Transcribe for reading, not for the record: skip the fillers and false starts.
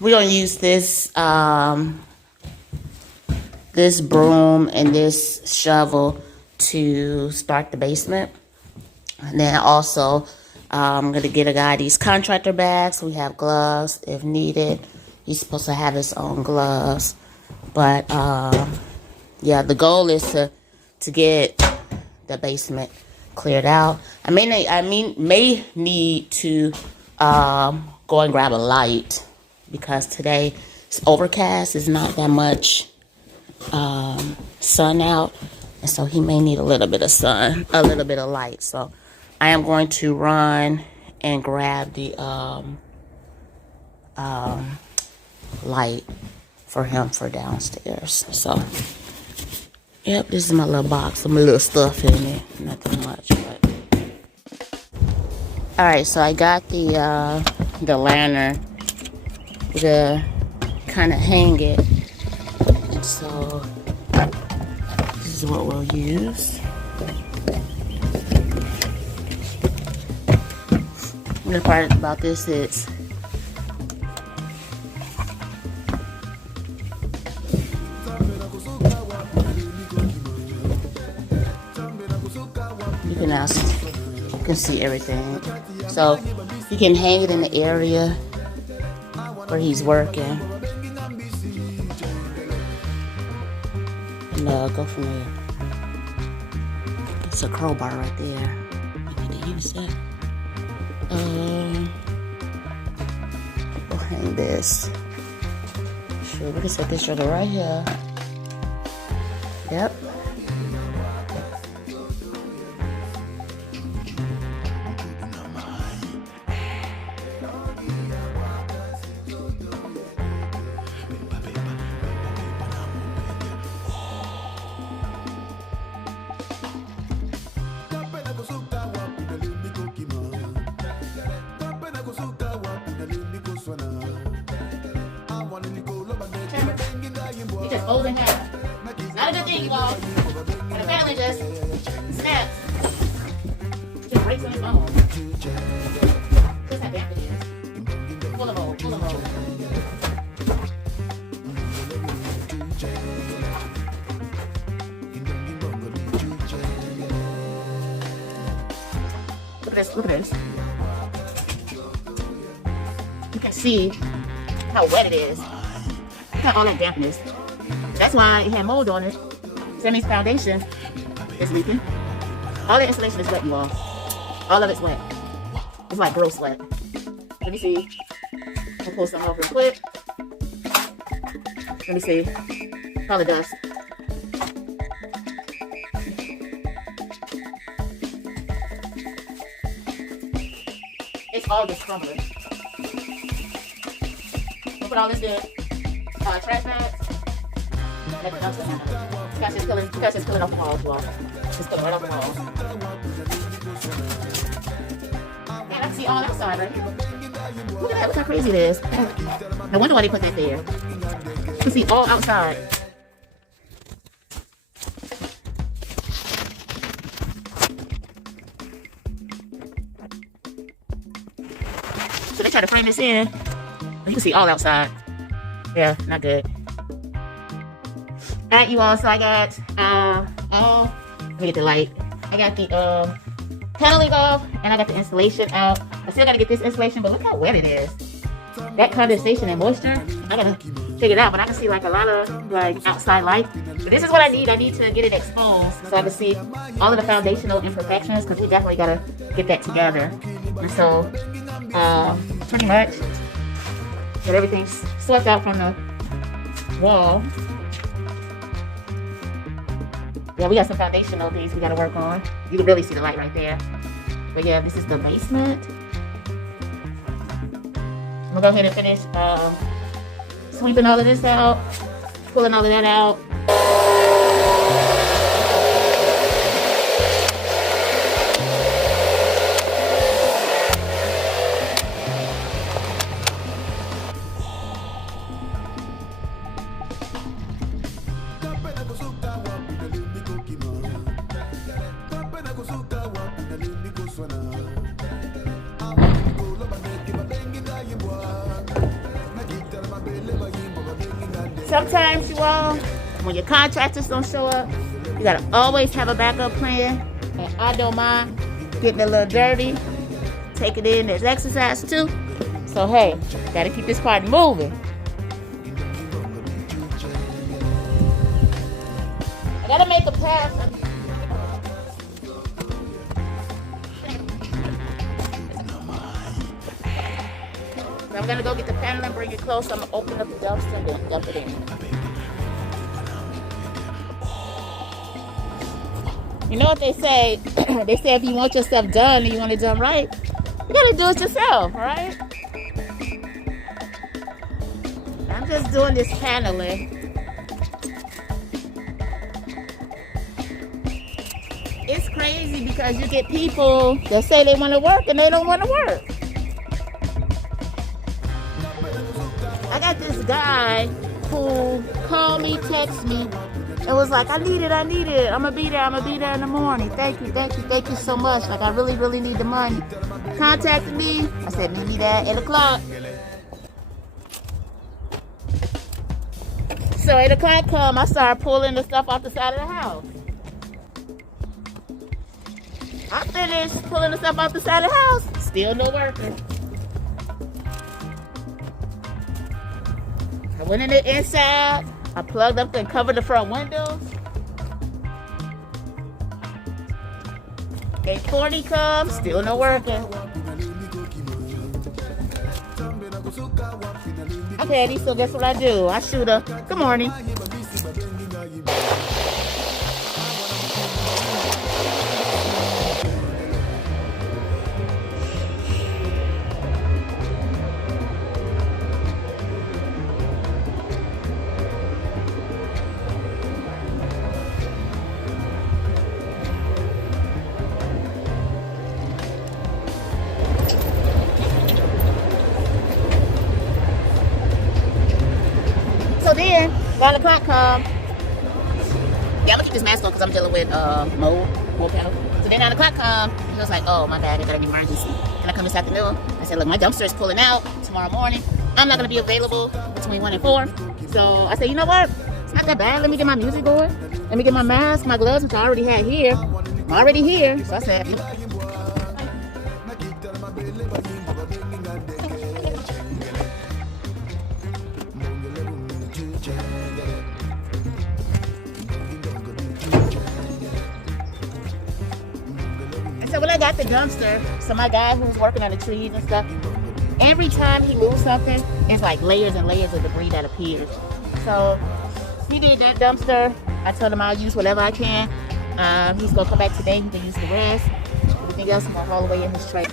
we're gonna use this this broom and this shovel to start the basement. And then also, I'm gonna get a guy these contractor bags. We have gloves if needed. He's supposed to have his own gloves, but yeah, the goal is to get the basement cleared out. I may need to go and grab a light because today it's overcast. It's not that much sun out, and so he may need a little bit of sun, a little bit of light. So I am going to run and grab the light for him for downstairs. So yep, this is my little box, some little stuff in it, nothing much, but all right. So I got the lantern to kind of hang it, and so this is what we'll use. The part about this is you can see everything. So you can hang it in the area where he's working, and go from there. It's a crowbar right there. I need to use that. We'll hang this. Sure, we can set this sugar right here. Yep. You just fold in half. Not a good thing, you all. But apparently just snaps. Just breaks on his bone. That's how damp it is. Full of holes, full of holes. Look at this, look at this. You can see how wet it is. Got all that dampness. That's why it had mold on it. That means foundation is leaking. All the insulation is wet, you all. All of it's wet. It's like gross wet. Let me see. I'll pull some off real quick. Let me see. All the dust. It's all just crumbling. We'll put all this good. Trash bags. That's just pulling off the walls, y'all. Just pulling right off the walls. And I can see all outside, right? Look at that, look how crazy it is. No wonder why they put that there. You can see all outside. So they try to frame this in, but you can see all outside. Yeah, not good. Alright, you all, so I got let me get the light. I got the paneling off and I got the insulation out. I still gotta get this insulation, but look how wet it is. That condensation and moisture, I gotta figure it out, but I can see like a lot of like outside light. But this is what I need. I need to get it exposed so I can see all of the foundational imperfections, because we definitely gotta get that together. And so pretty much get everything swept out from the wall. Yeah, we got some foundational things we gotta work on. You can really see the light right there. But yeah, this is the basement. I'm gonna go ahead and finish sweeping all of this out, pulling all of that out. sometimes you all, when your contractors don't show up, you gotta always have a backup plan. And I don't mind getting a little dirty, taking it in as exercise too. So hey, gotta keep this party moving. I gotta make a pass. I'm gonna go get the panel and bring it close. I'm gonna open up the dumpster and then dump it in. You know what they say? They say if you want your stuff done and you want it done right, you gotta do it yourself, right? I'm just doing this paneling. It's crazy because you get people that say they want to work and they don't want to work. I got this guy who called me, text me, and was like, I need it. I'm gonna be there in the morning. Thank you so much. Like, I really need the money. Contacted me. I said, meet me there at 8 o'clock. So 8 o'clock come, I started pulling the stuff off the side of the house. I finished pulling the stuff off the side of the house. Still no working. I went in the inside. I plugged up and covered the front windows. 8:40 comes, still no working. Okay, Eddie, so guess what I do? I shoot her. Good morning. So then, 9 o'clock come. Yeah, I'm gonna keep this mask on because I'm dealing with mold panel. So then 9 o'clock come. He was like, oh my bad, I got an emergency. Can I come this afternoon? I said, look, my dumpster is pulling out tomorrow morning. I'm not gonna be available between 1 and 4. So I said, you know what? It's not that bad. Let me get my music going. Let me get my mask, my gloves, which I already had here. I'm already here. So I said, so when I got the dumpster, so my guy who's working on the trees and stuff, every time he moves something, it's like layers and layers of debris that appears. So he did that dumpster. I told him I'll use whatever I can. He's gonna come back today. He can use the rest. Everything else I'm gonna haul away in his tray.